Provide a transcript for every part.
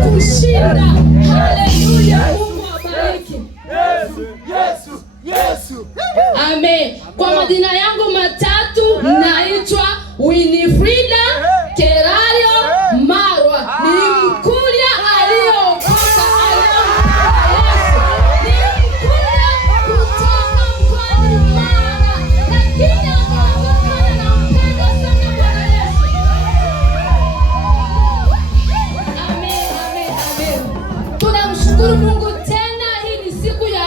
kushinda. Haleluya, Mungu abariki. Yesu. Amen. Kwa majina yangu matatu naitwa Winifrida Kerayo Marwa. Ni Mkuria aliyeokoka Yesu. Ni Mkuria kutoka mkoani Mara. Lakini anaonekana na mpenda sana Bwana Yesu. Amen. Tunamshukuru Mungu tena, hii ni siku ya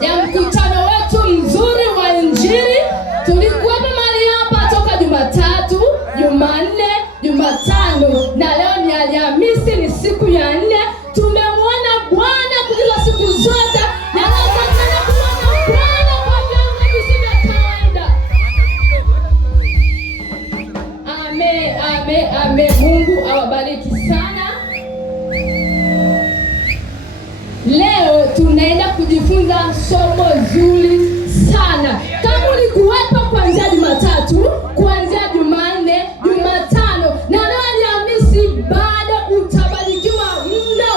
4 ya mkutano wetu mzuri wa Injili. Tulikuwa mahali hapa toka Jumatatu, Jumanne, Jumatano na leo ni Alhamisi, ni siku ya 4. Tumemwona Bwana kuliko siku zote na tunataka kuona Bwana kwa viwango visivyo kawaida. Amen. Mungu awabariki sana. Leo tunaenda kujifunza somo zuri sana. Kama ulikuwepo kuanzia Jumatatu, kuanzia Jumanne, Jumatano na leo Alhamisi, bado utabarikiwa mno.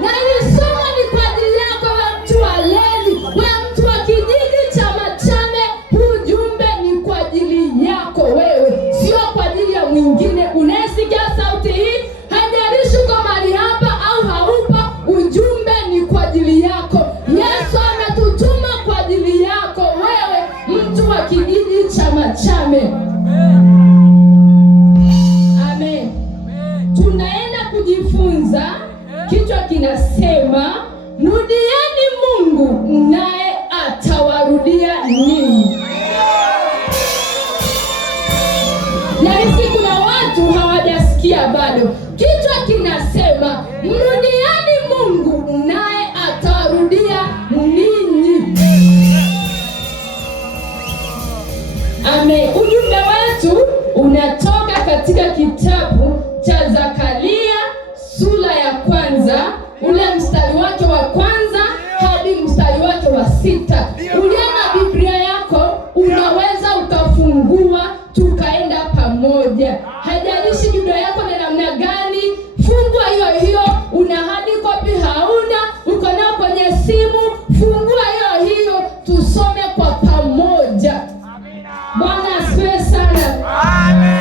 Na hili somo ni kwa ajili yako, wewe mtu wa Leli, wewe mtu wa kijiji cha Machame. Ujumbe ni kwa ajili yako wewe, sio kwa ajili ya mwingine. Unasikia sauti hii, haijalishi uko mahali hapa au haupo, ujumbe ni kwa ajili yako. Yesu ametutuma kwa ajili yako wewe, mtu wa kijiji cha Machame. Amen. Tunaenda kujifunza, kichwa kinasema mrudieni Mungu naye atawarudia ninyi. Na hivi kuna watu hawajasikia bado. Kichwa kinasema mrudieni Mungu naye atawarudia ninyi. Amen. Ujumbe wetu unatoka katika kitabu cha Zakaria sura ya 1, ule mstari wake wa 1 hadi mstari wake wa 6. Uliona Biblia yako, unaweza ukafungua tukaenda pamoja. Haijalishi Biblia yako ni namna gani, fungua hiyo. Una hadi copy hauna, uko nao kwenye simu, fungua hiyo tusome kwa pamoja. Bwana asifiwe sana. Amen.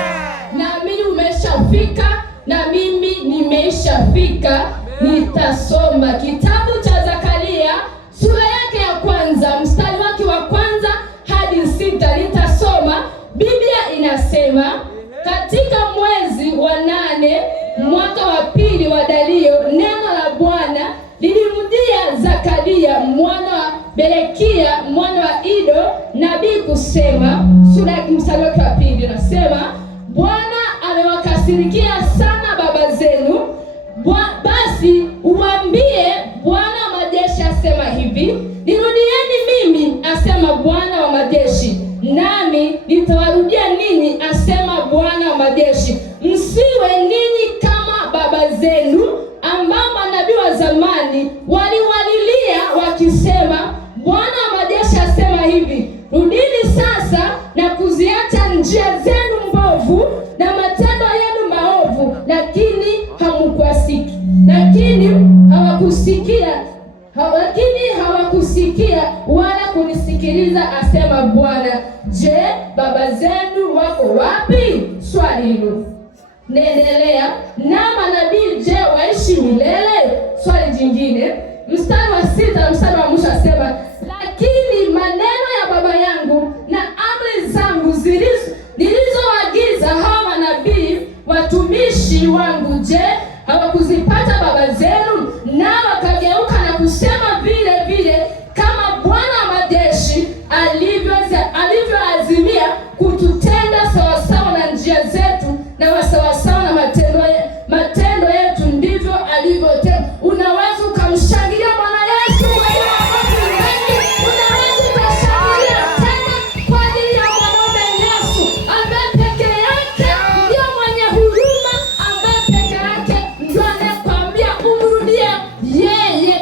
Naamini umeshafika na mimi nimeishafika. Nitasoma kitabu cha Zakaria sura yake ya 1 mstari wake wa 1 hadi 6. Nitasoma. Biblia inasema, katika mwezi wa 8 mwaka wa 2 wa Dario, neno la Bwana lilimjia Zakaria mwana wa Berekia mwana wa Ido nabii kusema, sura mstari wake wa 2 nasema, Bwana amewakasirikia sana baba zenu. Basi uambie Bwana wa majeshi asema hivi, nirudieni mimi, asema Bwana wa majeshi, nami nitawarudia ninyi, asema Bwana wa majeshi. Msiwe ninyi kama baba zenu ambao manabii wa zamani waliwalilia wakisema, Bwana wa majeshi asema hivi, rudini sasa na kuziacha njia zenu mbovu na matendo yenu maovu. Lakini hawakusikia wala kunisikiliza, asema Bwana. Je, baba zenu wako wapi? Swali hilo. Naendelea. Na manabii je, waishi milele? Swali jingine. Mstari wa 6, mstari wa mwisho asema, lakini maneno ya baba yangu na amri zangu nilizoagiza hawa manabii watumishi wangu, je, hawakuzipata baba zenu? Na wakageuka na kusema vile vile kama Bwana wa majeshi alivyoazimia kututenda sawasawa na njia zetu na sawasawa na matendo yetu, ndivyo alivyotenda. Unaweza ukamshangilia Bwana Yesu. Unaweza ukashangilia tena kwa ajili ya mwanaume Yesu ambaye peke yake ndio mwenye huruma, ambaye peke yake ndio anayekwambia umrudie yeye.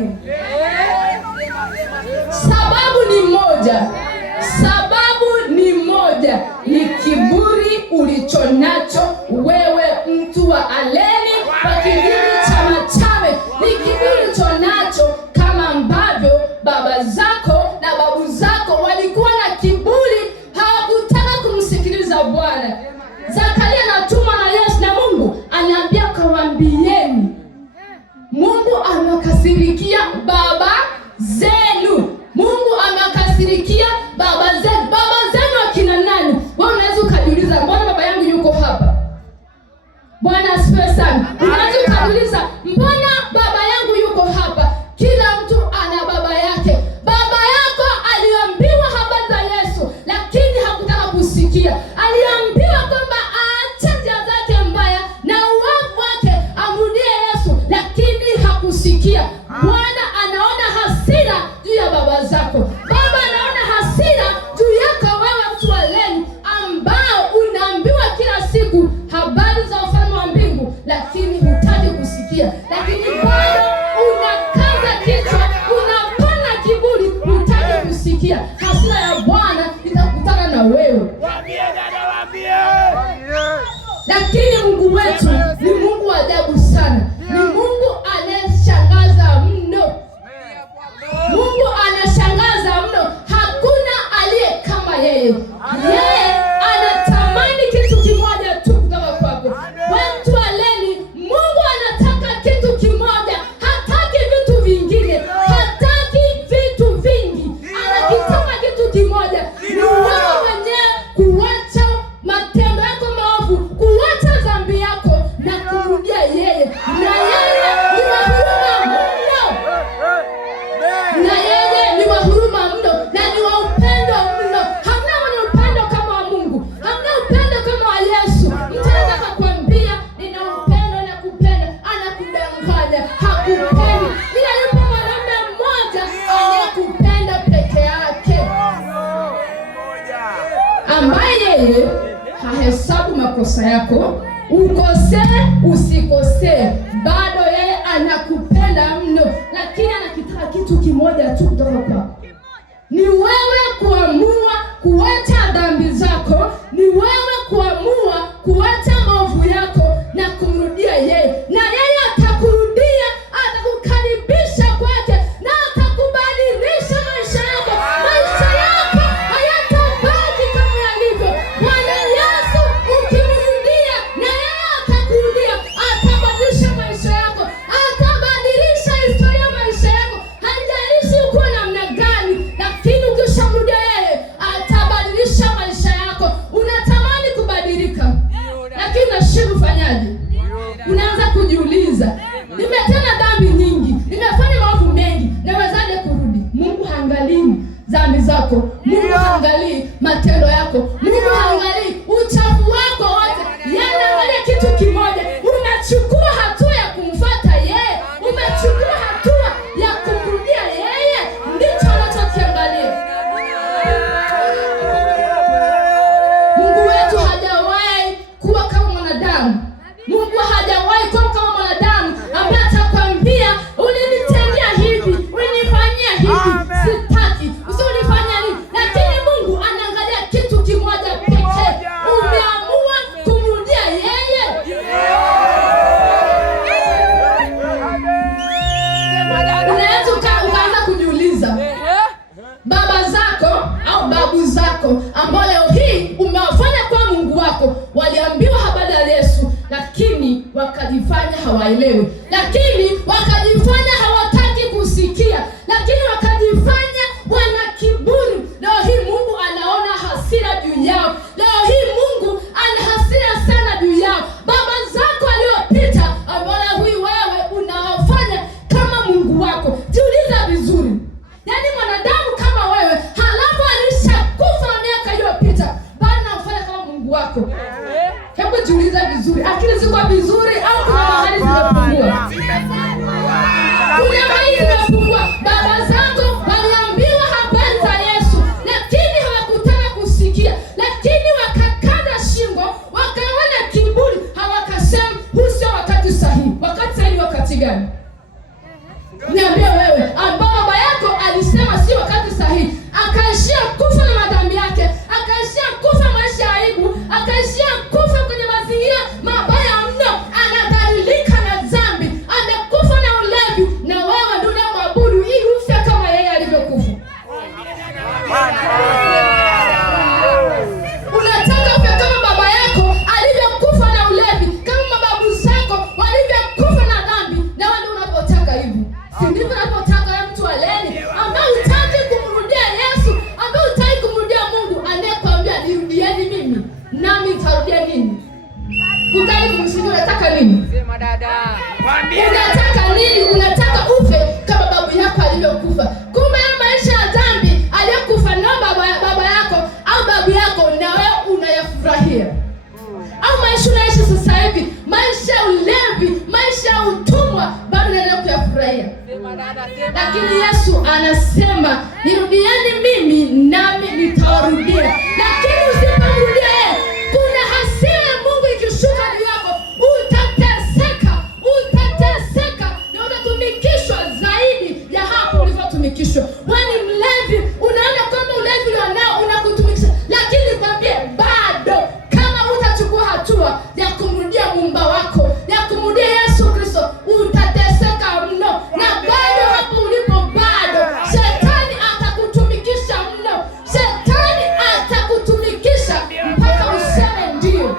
nini? Sababu ni moja. Sababu ni moja, ni kiburi ulichonacho wewe, mtu wa Aleni, wa kijiji cha Machame. Ni kiburi ulichonacho kama ambavyo baba zako na babu zako walikuwa na kiburi, hawakutaka kumsikiliza Bwana. Zakaria anatumwa na Yesu na Mungu anaambia kawaambieni, Mungu amekasirikia baba zenu. Mungu amekasirikia baba zenu. Baba zenu akina nani? Wewe unaweza ukajiuliza, mbona baba yangu yuko hapa? Bwana asifiwe sana. Unaweza ukajiuliza, mbona baba yangu yuko hapa? Kila mtu ana baba yake. Baba yako aliambiwa habari za Yesu, lakini hakutaka kusikia. Aliambiwa kwamba aache njia zake mbaya na uovu wake, amrudie Yesu, lakini hakusikia. Bwana anaona hasira juu ya baba zako. Baba anaona hasira juu yako wewe, mtu wa Leni, ambao unaambiwa kila siku habari za ufalme wa mbingu, lakini hutaki kusikia. Lakini bado unakaza kichwa, unapana kiburi, hutaki kusikia. Hasira ya Bwana itakutana na wewe. Lakini Mungu wetu ni Mungu wa ajabu sana. Ni Mungu anayeshangaza mno. Mungu anashangaza mno. Hakuna aliye kama yeye. Yeye anatamani kitu kimoja tu kutoka kwako. Wewe mtu wa Leni, Mungu anataka kitu kimoja. Hataki vitu vingine. Hataki vitu vingi. Anakitaka kitu kimoja. Ni wewe mwenyewe kuacha matendo yako maovu, kuacha dhambi yako na kurudia yeye. Na yeye ni wa huruma mno. Na yeye ni wa huruma mno na ni wa upendo mno. Hamna mwenye upendo kama wa Mungu. Hamna upendo kama wa Yesu. Mtu anaweza kukwambia nina upendo na kupenda, anakudanganya, hakupendi. Ila yupo mwanamume mmoja anayekupenda peke yake, ambaye yeye hahesabu makosa yako, ukosee usikosee, bado yeye anakupenda mno. Lakini anakitaka kitu kimoja tu kutoka kwako, ni wewe kuamua kuacha dhambi zako, ni wewe kuamua kuacha maovu yako na kumrudia yeye. Na yeye atakurudia, atakukaribisha kwake na atakubadilisha maisha yako. Maisha yako hayatabaki kama yalivyo. Bwana Yesu ukimrudia, na yeye atakurudia, atabadilisha maisha yako, atabadilisha historia ya maisha yako. Haijalishi uko namna gani, lakini ukishamrudia yeye atabadilisha maisha yako. Unatamani kubadilika, lakini unashindwa kufanyaje? Unaanza kujiuliza, nimetenda dhambi nyingi, nimefanya maovu mengi, nawezaje kurudi? Mungu haangalii dhambi zako. Mungu haangalii matendo yako. Mungu haangalii uchafu wako wote. Yeye anaangalia kitu kimoja. Unachukua hatua ya kumfuata yeye, umechukua hatua ya kumrudia yeye, ndicho anachokiangalia. Mungu wetu hajawahi kuwa kama mwanadamu. Mungu hajawahi kuwa kama mwanadamu ambaye atakwambia ulinitendea hivi, ulinifanyia hivi, sitaki, usinifanyia nini. Lakini Mungu anaangalia kitu kimoja pekee. Umeamua kumrudia yeye. Unaweza ukaanza kujiuliza, baba zako au babu zako ambao leo hii umewafanya kwa Mungu wako, waliambiwa habari ya Yesu, lakini wakajifanya hawaelewi, lakini wakajifanya hawataki kusikia, lakini wakajifanya wana kiburi. Leo hii Mungu anaona hasira juu yao. Leo hii Mungu ana hasira sana juu yao. Baba zako waliopita ambao leo hii wewe unawafanya kama Mungu wako. Jiuliza vizuri. Yaani mwanadamu kama wewe, halafu alishakufa miaka iliyopita, bado unamfanya kama Mungu wako. Hebu jiuliza vizuri. Akili ziko vizuri au kuna mahali zimepungua? Unataka nini? Unataka ufe kama babu yako alivyokufa. Kumbe maisha ya dhambi aliyokufa na baba yako au babu yako na wewe unayafurahia. Au maisha unaishi sasa hivi, maisha ya ulevi, maisha ya utumwa, bado unaendelea kuyafurahia. Lakini Yesu anasema, nirudieni mimi nami nitawarudia. Lakini usipomrudia yeye, kuna hasira ya Mungu ikishuka juu yako, utateseka na utatumikishwa zaidi ya hapo ulivyotumikishwa. Wewe ni mlevi, unaona kwamba ulevi ulionao unakutumikisha, lakini kwambie bado kama utachukua hatua ya kumrudia Muumba wako, ya kumrudia Yesu Kristo, utateseka mno. Na bado hapo ulipo, bado shetani atakutumikisha mno. Shetani atakutumikisha mpaka useme ndio.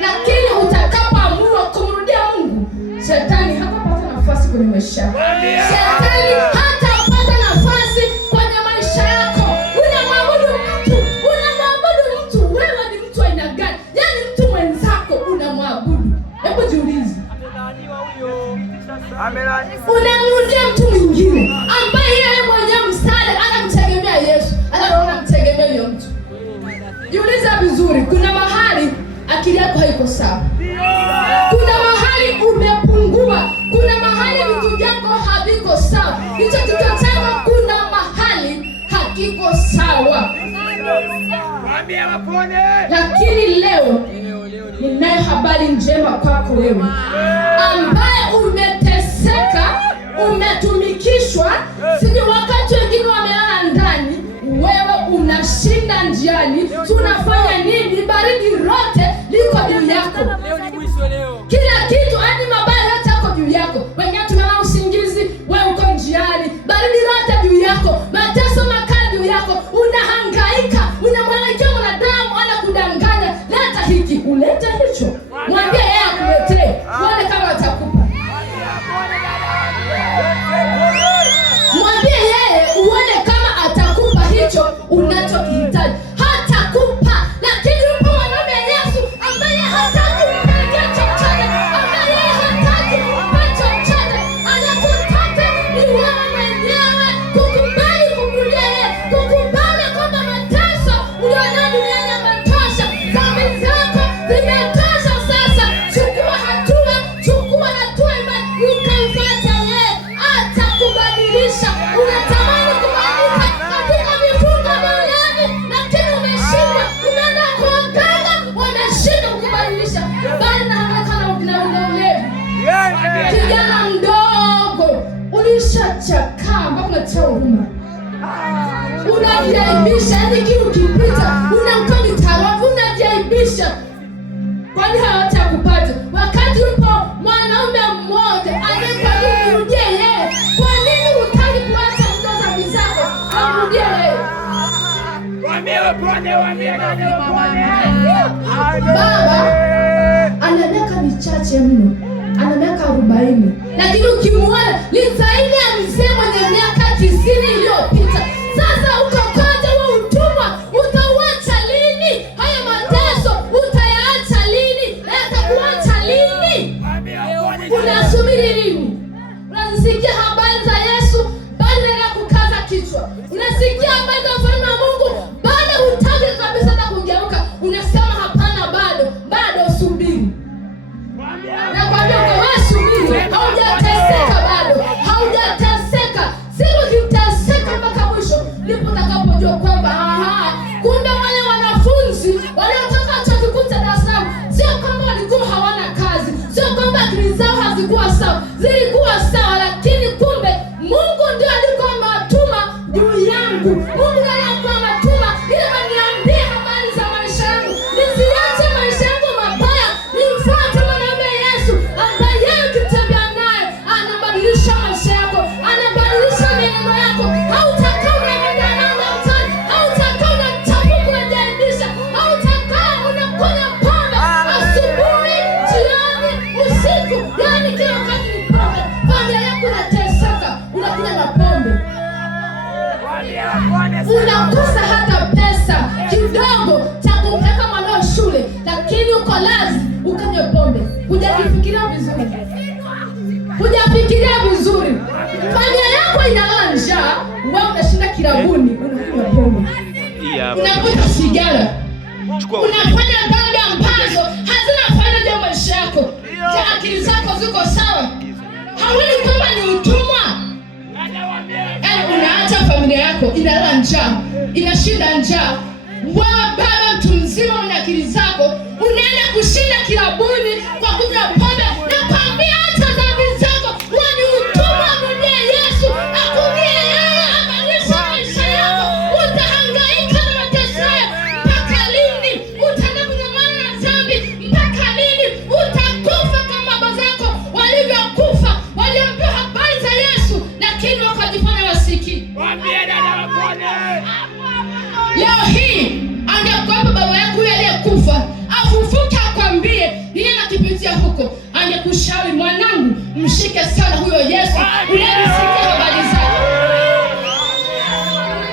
Lakini utakapoamua kumrudia Mungu, shetani hatapata nafasi kwenye maisha yako. Shetani hatapata nafasi kwenye maisha yako. Unamwabudu mtu, wewe ni mtu aina gani? Yaani mtu mwenzako unamwabudu. Hebu jiulize. Unamrudia mtu mwingine ambaye yeye mwenyewe msale anamtegemea Yesu, anaona mtegemea huyo mtu. Jiulize vizuri, kuna mahali akili yako haiko sawa. Kuna mahali umepungua, kuna mahali vitu vyako haviko sawa. Hicho kichwa chako kuna mahali hakiko sawa. Lakini leo ninayo habari njema kwako wewe ambaye umeteseka, umetumikishwa. Sijui wakati wengine wamelala ndani, wewe unashinda njiani. Tunafanya nini? Baridi lote liko juu yako. Kila kitu, hadi mabaya yote yako juu yako. Wengine tumelala usingizi, wewe uko njiani. Baridi lote juu yako, mateso makali juu yako. Unahangaika, unamwelekea mwanadamu anakudanganya, leta hiki, ulete hicho. Mwambie yeye akuletee, uone kama atakupa. Mwambie yeye uone kama atakupa hicho unachokihitaji. Hatakupa, lakini yupo mwanaume Yesu ambaye hataki kumpa chochote, ambaye hataki kumpa chochote. Anachotaka ni wewe mwenyewe kukubali kumrudia yeye, kukubali kwamba mateso ulionao duniani yametosha, dhambi zako zimetosha. Sasa chukua hatua imani, ukamfuata yeye, atakubadilisha. Unatamani kubadilika katika vifungo duniani, lakini umeshindwa. Unaenda kwa waganga, wameshindwa kukubadilisha. Bali na ulevi. Kijana mdogo, ulishachakaa mpaka unatia huruma. Unajiaibisha, yaani kile ukipita unakuwa mitarafu, unajiaibisha. Kwani hawata kupata? Wakati yupo mwanaume mmoja anayekuambia urudie yeye, kwa nini hutaki kuacha dhambi zako amrudie yeye? Baba ana miaka michache mno, ana miaka 40, lakini ukimwona ni zaidi ya mzee mwenye miaka 90 iliyopita. Sasa ukakoja wa utumwa, utauacha lini? Haya mateso utayaacha lini? Yatakuacha lini? Unasubiri lini? Unasikia habari za Yesu, bado unaendelea kukaza kichwa. Unasikia habari za ufalme wa Mungu, bado hutaki kabisa hata kugeuka. Unasema hapana, bado subiri. Nakwambia wewe subiri, haujateseka bado, haujateseka. Siku ukiteseka mpaka mwisho, ndipo utakapojua kwamba kumbe wale wanafunzi waliotoka chuo kikuu cha Dar es Salaam, sio kwamba walikuwa hawana kazi, sio kwamba akili zao hazikuwa sawa, zilikuwa sawa, lakini kumbe Mungu ndio alikuwa amewatuma juu yangu. Mungu ndiye alikuwa ametuma ili waniambie habari za maisha yangu, nisiache maisha yangu mabaya, nimfuate mwanaume Yesu ambaye yeye ukitembea naye anabadilisha maisha yako, anabadilisha mienendo yako. Hautakaa unaenda nanga mtani, hautakaa unachafuka unajaibisha, hautakaa unakunywa pombe asubuhi, jioni, usiku, yaani kila wakati ni pombe. Familia yako inateseka, unakunywa na pombe. Unakosa hata pesa kidogo cha kumpeleka mwanao shule, lakini uko lazi ukanywe pombe. Hujafikiria vizuri. Hujafikiria vizuri. Familia yako inalala njaa, wewe unashinda kilabuni, unakunywa pombe. Unavuta sigara. Unafanya dhambi ambazo hazina faida kwa maisha yako. Akili zako ziko sawa. Hawili kama ni utumwa. Unaacha familia yako inalala njaa, inashinda njaa. Wewe baba mtu mzima una akili zako, unaenda kushinda kilabuni kwa kunywa pombe na kwambia hata dhambi zako. Wewe ni utumwa, mwenye Yesu akunie yeye abadilishe maisha yako. Utahangaika na mateso mpaka lini? Utaenda kunyamana na dhambi mpaka lini? Utakufa kama baba zako walivyokufa, waliambiwa habari za Yesu lakini wakajifanya wasikii. Leo hii angekuwa baba yako yule aliyekufa afufuke akwambie yeye anakipitia huko, angekushauri mwanangu, mshike sana huyo Yesu unayesikia habari zake.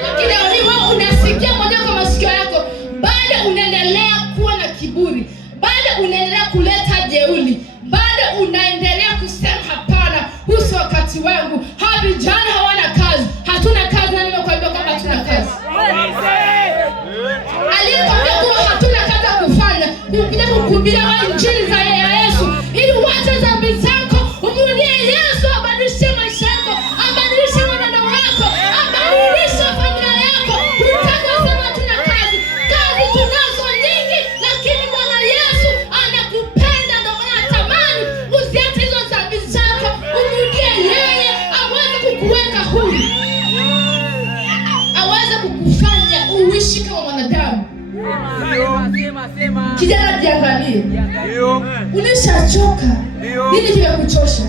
Lakini leo unasikia moja kwa masikio yako, bado unaendelea kuwa na kiburi, bado unaendelea kuleta jeuri, bado unaendelea kusema hapana, huu si wakati wangu. Hawa vijana hawana kazi, hatuna kazi. Na nimekuambia kwamba hatuna kazi. Aliyekwambia kuwa hatuna kazi ya kufanya, kuja kukuhubiria injili za Yesu ili uache dhambi zako, umrudie Yesu abadilishe maisha yako, abadilishe mwanadamu wako, abadilishe familia yako. Utakasema hatuna kazi. Kazi tunazo nyingi, lakini Bwana Yesu anakupenda, ndio maana anatamani uziache hizo dhambi zako, umrudie yeye aweze kukuweka huru, aweze kukufanya uishi kama mwanadamu. Kijana, jiangalie. Ulishachoka? Nini kimekuchosha?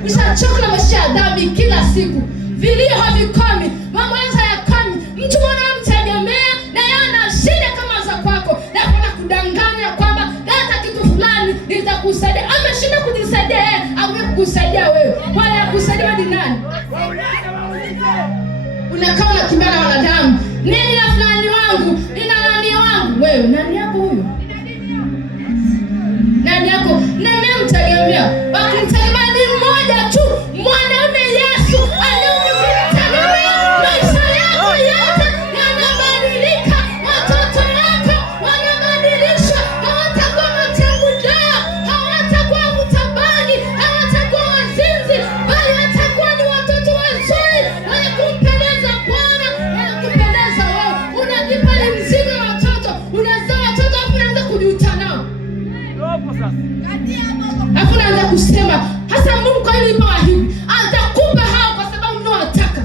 Ulishachoka na maisha ya dhambi kila siku? Vilio havikomi, mambo hayakomi. Mtu mwanamtegemea na yeye ana shida kama za kwako, na kuna kudanganya kwamba hata kitu fulani nitakusaidia. Ameshinda kujisaidia yeye, au kukusaidia wewe? Wala kusaidia ni nani? Unakaa na kimbia na wanadamu. Nini na fulani wangu? Nina nani wangu? Wewe nani yako huyo? Nani yako? Nani mtegemea? Wakimtegemea ni mmoja tu, mwanaume Yesu. Anamtegemea maisha yako yote yanabadilika. Watoto wako wanabadilishwa. Hawatakuwa matengudea, hawatakuwa mtabani, hawatakuwa wazinzi, bali watakuwa ni watoto wazuri wenye kumpendeza Bwana, wenye kupendeza wewe. Unajipa mzigo wa watoto, unazaa watoto afu unaanza kujuta nao. Afu unaanza kusema hasa Mungu kwa nini ipawa hivi? Atakupa hao kwa sababu ndio anataka.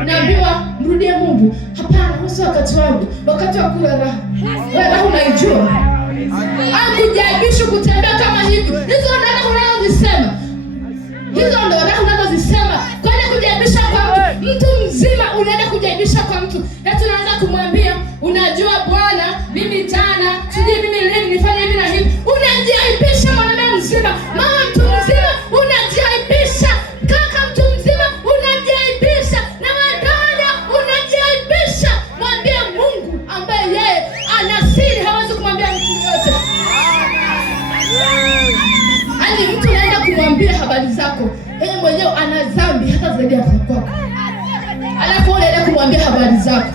Unaambiwa mrudie Mungu. Hapana, sio wakati wangu. Wakati wa kula raha. Wewe raha unaijua. Hakujaibisha kutembea kama hivi. Hizo ndio unazosema. Hizo ndio unazosema. Kwani kujaibisha kwa mtu mzima, unaenda kujaibisha kwa mtu. Na tunaanza kumwambia, unajua Bwana, mimi jana, sijui mimi leo nifanye hivi na hivi. Unajiaibisha mwanadamu mzima. Mama mtu mzima, unajiaibisha. Kaka mtu mzima, unajiaibisha. Na wadada, unajiaibisha. Mwambie Mungu ambaye yeye ana siri, hawezi kumwambia mtu yote. Hadi mtu anaenda kumwambia habari zako, yeye mwenyewe ana dhambi hata zaidi ya kwako. Alafu unaenda kumwambia habari zako.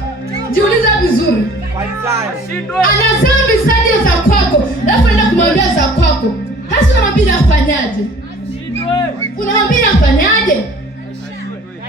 Jiuliza vizuri. Ana dhambi zaidi za kwako, alafu unaenda kumwambia za kwako. Hasa unamwambia afanyaje? Unamwambia afanyaje?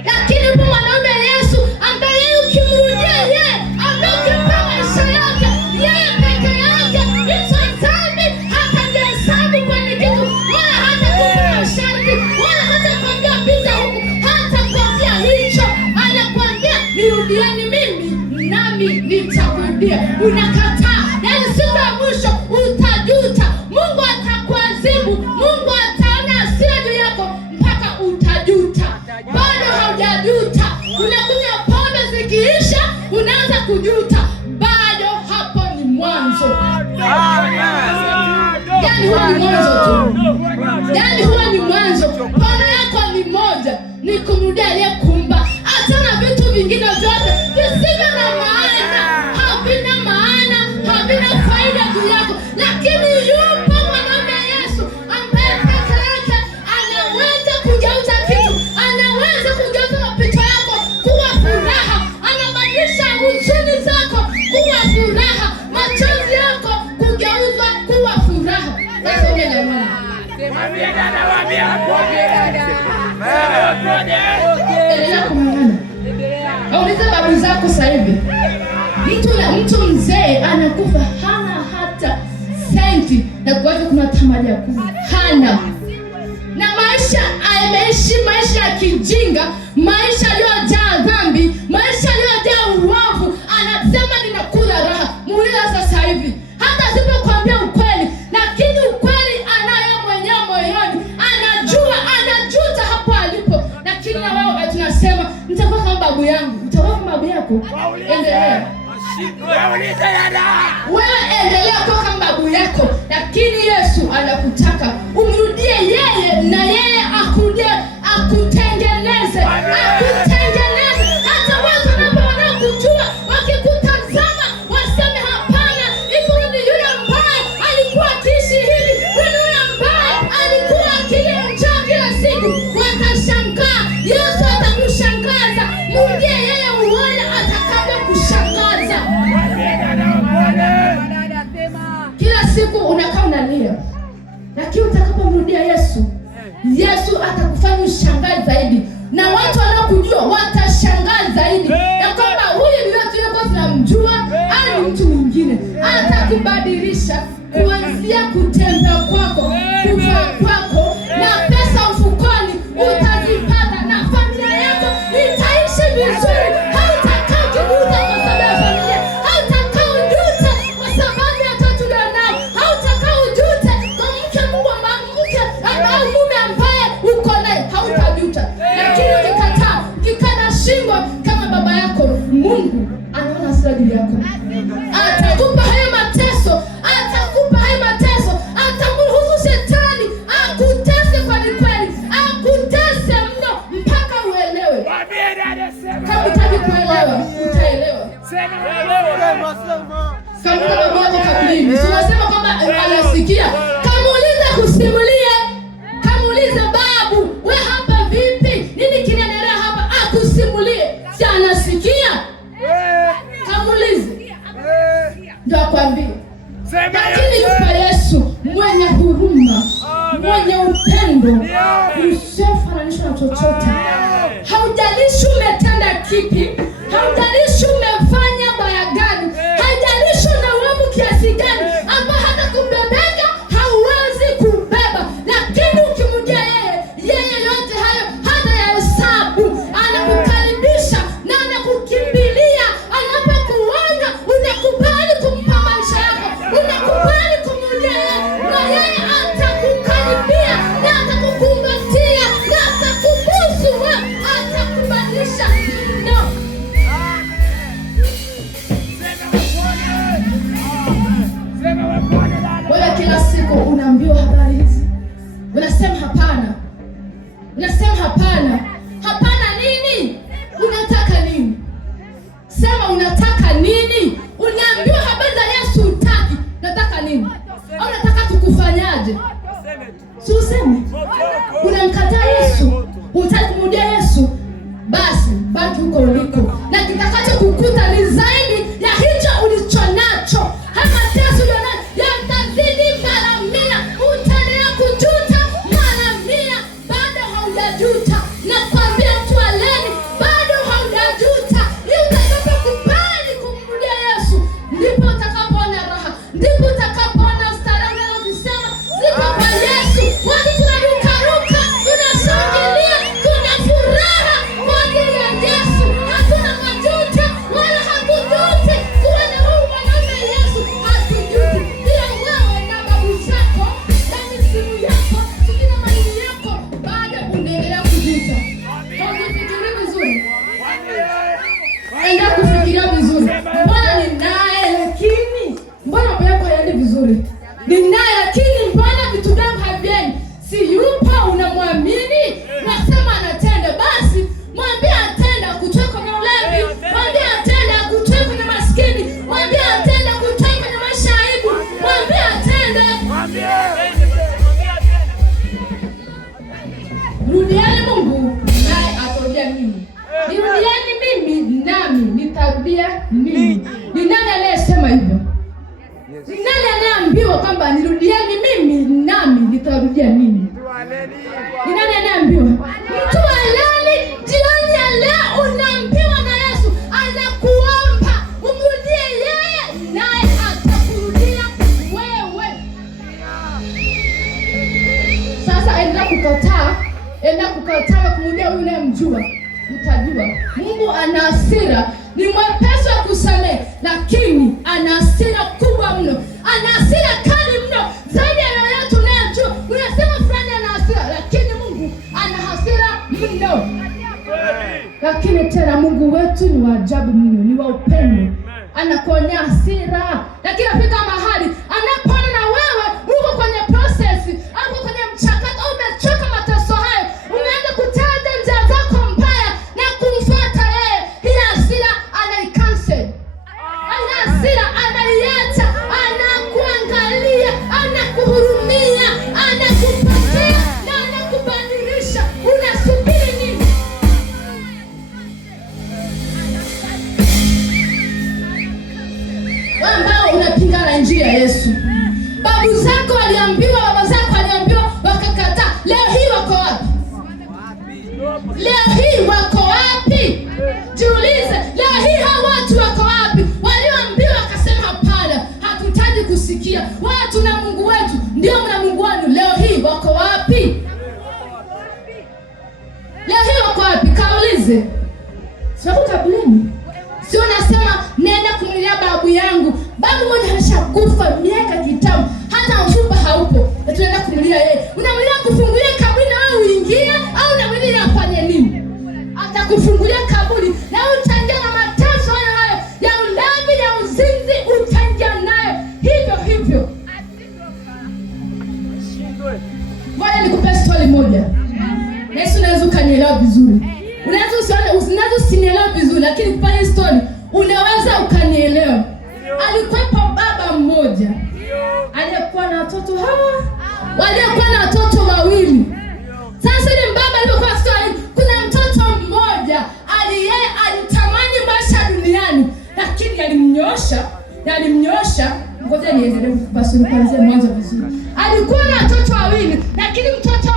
Lakini kwa mwanaume Yesu ambaye ukimrudia yeye, ambaye ukimpa maisha yake, yeye peke yake, hizo dhambi hatahesabu kwa kitu, wala hatakupa masharti, wala hatakwambia pita huku, hatakwambia hicho. Anakwambia nirudieni mimi, nami nitakurudia. Unakataa, yaani siku ya mwisho utajuta. Mungu atakuadhibu, Mungu ataona hasira juu yako mpaka utajuta. Bado haujajuta, unakunywa pombe, zikiisha unaanza kujuta. Bado hapo ni mwanzo. Yaani huo ni mwanzo tu. Yaani huo ni mwanzo. Bwana yako ni moja, ni kumrudia aliyekuumba. Achana vitu vingine vyote visivyo na maana, havina maana, havina faida juu yako. Endelea kumangana. Auliza babu zako sasa hivi. Mtu mzee anakufa hana hata senti na kuacha kuna tamali ya kula. Hana. Na maisha ameishi maisha ya kijinga, maisha yaliyojaa dhambi, maisha yaliyojaa uovu. Anasema ninakula raha. Muuliza sasa hivi. Hata asipokuambia ukweli, lakini ukweli anayo mwenyewe moyoni. Anajuta hapo alipo. Lakini na wewe tunasema nitakuwa kama babu yangu. Utakuwa kama babu yako. Endelea. Wewe endelea kuwa kama babu yako, lakini Yesu anakutaka umrudie yeye na yeye akutengeneze. Hata watu wanapoona kujua, wakikutazama waseme hapana, hivi ni yule ambaye alikuwa akiishi hivi, yule ambaye alikuwa akila njaa kila siku. Watashangaa. Yesu atakushangaza. Mrudie yeye uone atakavyokushangaza. Kila siku unakaa unalia, lakini utakapomrudia Yesu atakufanya ushangae zaidi, na watu wanaokujua watashangaa zaidi ya kwamba huyu ndio tulikuwa tunamjua au ni mtu mwingine. Atakubadilisha kuanzia kutembea kwako, kuvaa kwako, na pesa mfukoni utazipata, na familia yako itaishi vizuri. Hautakaa ukijuta kwa sababu ya familia, hautakaa ujuta kwa sababu ya watoto ulionao, hautakaa ujuta kwa mke ambao mume ambaye uko naye, hautajuta. Lakini ukikataa, ukikana shingo kama baba yako, Mungu anaona siri yako. Atakupa hayo mateso, atamruhusu shetani akutese kweli, akutese mno mpaka uelewe. Kama utaki kuelewa, utaelewa. Kama baba yako kabili, unasema kwamba anasikia. Kamuulize kusimulie. Kamuulize babu, we hapa vipi? Nini kinaendelea hapa? Akusimulie. Si anasikia? Kamuulize. Ndio akwambie. Lakini yupo Yesu mwenye huruma, mwenye upendo, usiofananishwa na chochote. Haujalishi umetenda kipi, haujalishi umefanya baya gani, haijalishi una uovu kiasi gani ambao hata kubebeka hauwezi kubeba, lakini ukimjia yeye yote hayo hata ya hesabu. Anakukaribisha na anakukimbilia. Anapokuona unakubali kumpa maisha yako, unakubali kumrudia yeye, na yeye atakukaribia na atakukumbatia na atakubusu, atakubadilisha. No. Wewe kila siku unaambiwa habari hizi, unasema hapana, hapana nini? Unataka nini? Sema unataka nini? Unaambiwa habari za Yesu, utaki. Nataka nini? Au unataka tukufanyaje? Si useme. Unamkataa Yesu, unataka kumrudia Yesu, basi baki huko uliko, na kitakacho kukuta ni zaidi ya hicho ulicho nacho. Hata Yesu yatazidi mara 100. Utaendelea kujuta mara 100, bado haujajuta. Nakwambia mtu aleni, bado haujajuta. Utakapokubali kumrudia Yesu, ndipo utakapoona raha, ndipo utakapoona starehe. Unazisema ziko kwa Yesu. Watu tunarukaruka, tunashangilia, tuna furaha kwa ajili ya Yesu. Hatuna majuto wala hatujuti kuwa na huyu mwanaume Yesu. Hatujuti. Pia wewe na babu zako na misimu yako na maneno yako bado unaendelea kujuta. Haujifikirii vizuri. Enda kufikiria vizuri. Mbona ninaye lakini mbona mambo yako hayaendi vizuri? Ninaye lakini mbona vitu vyangu haviendi? Si yupo, unamwamini, unasema anatenda, basi mwambie atenda kutoka kwenye ulevi, mwambie atenda kutoka kwenye maskini, mwambie atenda kutoka kwenye maisha ya aibu, mwambie atende. Rudiani Mungu naye atarudia mimi. Nirudiani mimi nami nitarudia mimi. Ni nani anayesema hivyo? Ni nani anayeambiwa kwamba nirudiani mimi nami nitarudia mimi? Ni nani anaambiwa? Mtu halali jioni ya leo unaambiwa na Yesu anakuomba umrudie yeye naye atakurudia wewe. Sasa enda kukataa kumrudia yule mjua. Utajua Mungu ana hasira, ni mwepesi wa kusamehe, lakini ana hasira kubwa mno. Ana hasira kali mno zaidi ya yoyote unayojua. Unasema fulani ana hasira, lakini Mungu ana hasira mno. Lakini tena Mungu wetu ni wa ajabu mno, ni wa upendo. Anakuonea hasira, lakini afika mahali anapoona na wewe uko kwenye process, au kwenye mchakato, umechoka mateso hayo, umeanza kutenda njia zako mbaya na kumfuata yeye, hii hasira anaicancel. Ana hasira anaiacha, anakuangalia, anakuhurumia, anakupatia na anakubadilisha. Unasubiri nini? Ambao unapingana njia ya Yesu. Babu zako waliambiwa, baba zako waliambiwa, wakakataa. Leo hii wako wapi? Leo hii wako wapi? Jiulize, leo hii hao watu wako wapi? Walioambiwa wakasema hapana, hatutaji kusikia. Watu na Mungu wetu, ndio mna Mungu wenu. Leo hii wako wapi? Leo hii wako wapi? Kaulize. Sio kabuleni. Sio nasema nenda kumlilia babu yangu. Babu mmoja alishakufa miaka kitambo, hata mfupa haupo. Na tunaenda kumlilia yeye. Unamlilia kufungulia kaburi na wewe uingie, au unamlilia afanye nini? Atakufungulia kaburi na utaingia na mateso hayo ya ulevi, ya uzinzi, utaingia nayo hivyo hivyo. Ngoja nikupe swali moja. Yesu unaweza ukanielewa vizuri. Unaweza usinielewa vizuri, lakini kwa story unaweza ukanielewa. Alikuwepo baba mmoja aliyekuwa na watoto hawa, waliokuwa na watoto wawili. Sasa ile baba alikuwa story, kuna mtoto mmoja alitamani maisha duniani, lakini alimnyosha. Ngoja niendelee basi, nianze mwanzo vizuri. Alikuwa na watoto wawili, lakini mtoto